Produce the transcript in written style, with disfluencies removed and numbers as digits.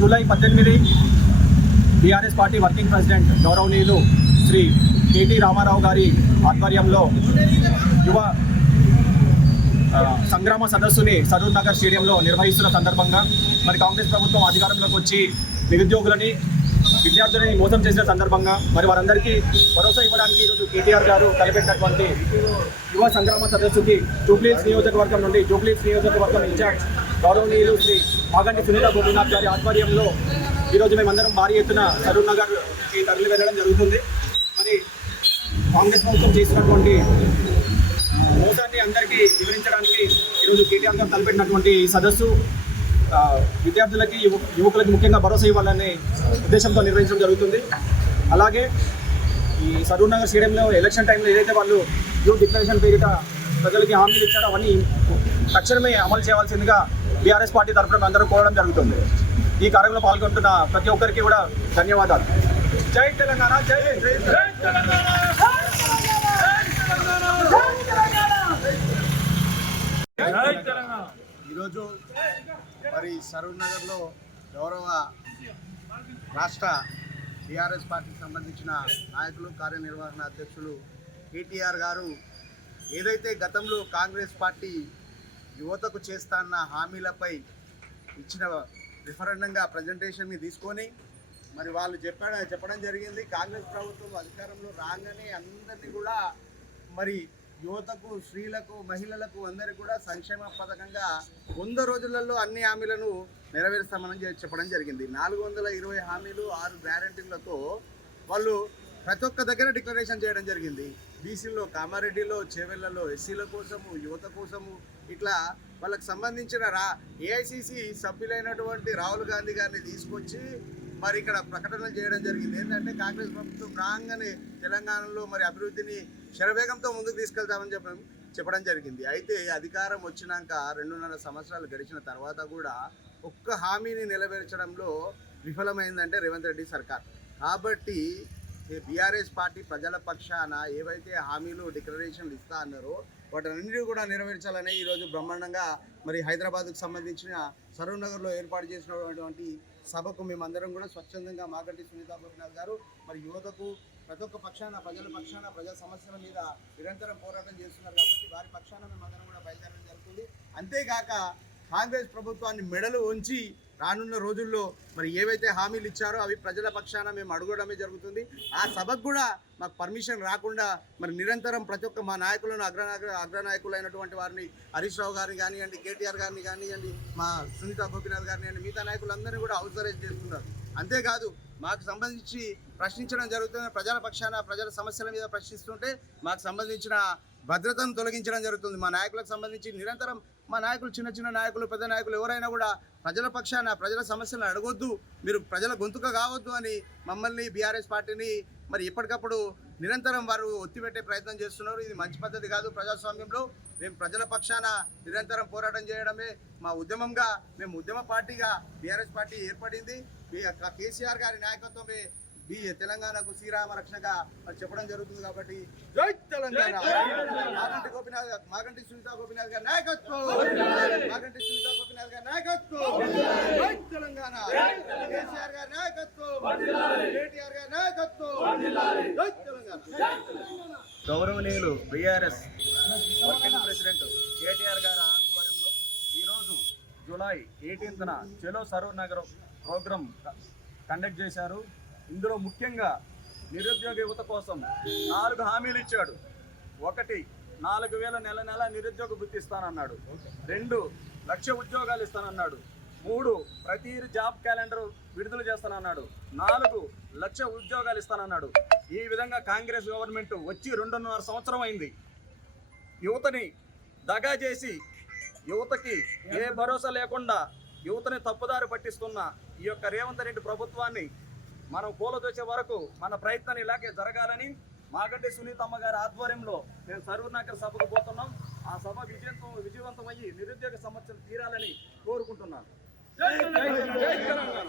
July 18 BRS party working president గౌరవనీయులు Shri KT Ramarao గారి ఆధ్వర్యంలో యువ సంగ్రామ సదస్సుని సరూర్ నగర్ స్టేడియంలో నిర్వహిస్తున్న సందర్భంగా మరి కాంగ్రెస్ ప్రభుత్వం అధికారంలోకి వచ్చి నిరుద్యోగులని విద్యార్థులని మోసం చేసిన సందర్భంగా మరి వారందరికీ భరోసా ఇవ్వడానికి ఈరోజు కేటీఆర్ గారు తలపెట్టినటువంటి యువ సంగ్రామ సదస్సుకి జూబ్లీహిల్స్ నియోజకవర్గం నుండి జూబ్లీహిల్స్ నియోజకవర్గం ఇన్ఛార్జ్ గౌరవనీయులు శ్రీ మాగంటి సునీత గోపీనాథ్ గారి ఆధ్వర్యంలో ఈరోజు మేమందరం భారీ ఎత్తున సరూర్ నగర్కి తరలి వెళ్ళడం జరుగుతుంది. మరి కాంగ్రెస్ ప్రభుత్వం చేసినటువంటి మోసాన్ని అందరికీ వివరించడానికి ఈరోజు కేటీఆర్ గారు తలపెట్టినటువంటి ఈ సదస్సు విద్యార్థులకి యువకులకి ముఖ్యంగా భరోసా ఇవ్వాలనే ఉద్దేశంతో నిర్వహించడం జరుగుతుంది. అలాగే ఈ సరూర్ నగర్ స్టేడియంలో ఎలక్షన్ టైంలో ఏదైతే వాళ్ళు యూత్ డిక్లరేషన్ పేరిట ప్రజలకి హామీలు ఇచ్చారో అవన్నీ తక్షణమే అమలు చేయాల్సిందిగా బీఆర్ఎస్ పార్టీ తరఫున అందరూ కోరడం జరుగుతుంది. ఈ కార్యక్రమంలో పాల్గొంటున్న ప్రతి ఒక్కరికి కూడా ధన్యవాదాలు. జై తెలంగాణ, జై తెలంగాణ. ఈరోజు మరి సరూర్ నగర్లో గౌరవ రాష్ట్ర టీఆర్ఎస్ పార్టీకి సంబంధించిన నాయకులు కార్యనిర్వహణ అధ్యక్షులు కేటీఆర్ గారు ఏదైతే గతంలో కాంగ్రెస్ పార్టీ యువతకు చేస్తాన్న హామీలపై ఇచ్చిన రిఫరెండంగా ప్రజెంటేషన్ని తీసుకొని మరి వాళ్ళు చెప్పడం జరిగింది. కాంగ్రెస్ ప్రభుత్వం అధికారంలో రాగానే అందరినీ కూడా మరి యువతకు, స్త్రీలకు, మహిళలకు అందరికీ కూడా సంక్షేమ పథకంగా 100 రోజులలో అన్ని హామీలను నెరవేరుస్తామని చెప్పడం జరిగింది. 420 హామీలు, 6 గ్యారంటీలతో వాళ్ళు ప్రతి ఒక్క దగ్గర డిక్లరేషన్ చేయడం జరిగింది. బీసీలో, కామారెడ్డిలో, చేవెళ్లలో ఎస్సీల కోసము, యువత కోసము ఇట్లా వాళ్ళకి సంబంధించిన ఏఐసిసి సభ్యులైనటువంటి రాహుల్ గాంధీ గారిని తీసుకొచ్చి మరి ఇక్కడ ప్రకటనలు చేయడం జరిగింది. ఏంటంటే కాంగ్రెస్ ప్రభుత్వం రాగానే తెలంగాణలో మరి అభివృద్ధిని శరవేగంతో ముందుకు తీసుకెళ్తామని చెప్పడం జరిగింది. అయితే అధికారం వచ్చినాక 2.5 సంవత్సరాలు గడిచిన తర్వాత కూడా ఒక్క హామీని నెరవేర్చడంలో విఫలమైందంటే రేవంత్ రెడ్డి సర్కార్. కాబట్టి బీఆర్ఎస్ పార్టీ ప్రజల పక్షాన ఏవైతే హామీలు, డిక్లరేషన్లు ఇస్తా అన్నారో వాటన్నిటిని కూడా నెరవేర్చాలని ఈరోజు బ్రహ్మాండంగా మరి హైదరాబాద్కు సంబంధించిన సరూర్ నగర్లో ఏర్పాటు చేసినటువంటి సభకు మేమందరం కూడా స్వచ్ఛందంగా మాగంటి సునీత గోపీనాథ్ గారు మరి యువతకు ప్రతి ఒక్క పక్షాన, ప్రజల పక్షాన, ప్రజా సమస్యల మీద నిరంతరం పోరాటం చేస్తున్నారు కాబట్టి వారి పక్షాన మేమందరం కూడా బయలుదేరడం జరుగుతుంది. అంతేకాక కాంగ్రెస్ ప్రభుత్వాన్ని మెడలు ఉంచి రానున్న రోజుల్లో మరి ఏవైతే హామీలు ఇచ్చారో అవి ప్రజల పక్షాన మేము అడగడమే జరుగుతుంది. ఆ సభకు కూడా మాకు పర్మిషన్ రాకుండా మరి నిరంతరం ప్రతి ఒక్క మా నాయకులను అగ్రనాయకులైనటువంటి వారిని హరీష్ రావు గారిని కానివ్వండి, కేటీఆర్ గారిని కానివ్వండి, మా సునీత గోపీనాథ్ గారిని కానివ్వండి, మిగతా నాయకులందరినీ కూడా హౌస్ అరెస్ట్ చేస్తున్నారు. అంతేకాదు మాకు సంబంధించి ప్రశ్నించడం జరుగుతుంది. ప్రజల పక్షాన, ప్రజల సమస్యల మీద ప్రశ్నిస్తుంటే మాకు సంబంధించిన భద్రతను తొలగించడం జరుగుతుంది. మా నాయకులకు సంబంధించి నిరంతరం మా నాయకులు, చిన్న నాయకులు, పెద్ద నాయకులు ఎవరైనా కూడా ప్రజల పక్షాన, ప్రజల సమస్యలను అడగొద్దు, మీరు ప్రజల గొంతుక కావద్దు అని మమ్మల్ని, బీఆర్ఎస్ పార్టీని మరి ఎప్పటికప్పుడు నిరంతరం వారు ఒత్తిపెట్టే ప్రయత్నం చేస్తున్నారు. ఇది మంచి పద్ధతి కాదు. ప్రజాస్వామ్యంలో మేము ప్రజల పక్షాన నిరంతరం పోరాటం చేయడమే మా ఉద్యమంగా, మేము ఉద్యమ పార్టీగా బీఆర్ఎస్ పార్టీ ఏర్పడింది. కేసీఆర్ గారి నాయకత్వమే తెలంగాణకు శ్రీరామ రక్షణగా చెప్పడం జరుగుతుంది. కాబట్టి జై తెలంగాణ. మాగంటి సునీత గోపీనాథ్ గారి నాయకత్వం, మాగంటి సునీత గోపీనాథ్ గారి నాయకత్వం, జై తెలంగాణ. కేసీఆర్ గారి నాయకత్వం, కేటీఆర్ గారి నాయకత్వం, జై తెలంగాణ. గౌరవనీయులు బీఆర్ఎస్ వర్కింగ్ ప్రెసిడెంట్ కేటీఆర్ గారి ఆధ్వర్యంలో ఈరోజు జూలై 18న చలో సరూర్ నగర్ ప్రోగ్రాం కండక్ట్ చేశారు. ఇందులో ముఖ్యంగా నిరుద్యోగ యువత కోసం 4 హామీలు ఇచ్చాడు. 1, 4,000 నెల నిరుద్యోగ వృత్తి ఇస్తానన్నాడు. 2, 1,00,000 ఉద్యోగాలు ఇస్తానన్నాడు. 3, ప్రతి జాబ్ క్యాలెండర్ విడుదల చేస్తానన్నాడు. 4, 1,00,000 ఉద్యోగాలు ఇస్తానన్నాడు. ఈ విధంగా కాంగ్రెస్ గవర్నమెంట్ వచ్చి 2.5 సంవత్సరం అయింది. యువతని దగా చేసి, యువతకి ఏ భరోసా లేకుండా యువతని తప్పుదారి పట్టిస్తున్న ఈ యొక్క రేవంత్ రెడ్డి ప్రభుత్వాన్ని మనం కూలదోసే వరకు మన ప్రయత్నాన్ని ఇలాగే జరగాలని మాగంటి సునీతమ్మ గారి ఆధ్వర్యంలో మేము సరూర్ నగర్ సభకు పోతున్నాం. ఆ సభ విజయవంతమయ్యి నిరుద్యోగ సమస్యలు తీరాలని కోరుకుంటున్నాను. జై తెలంగాణ.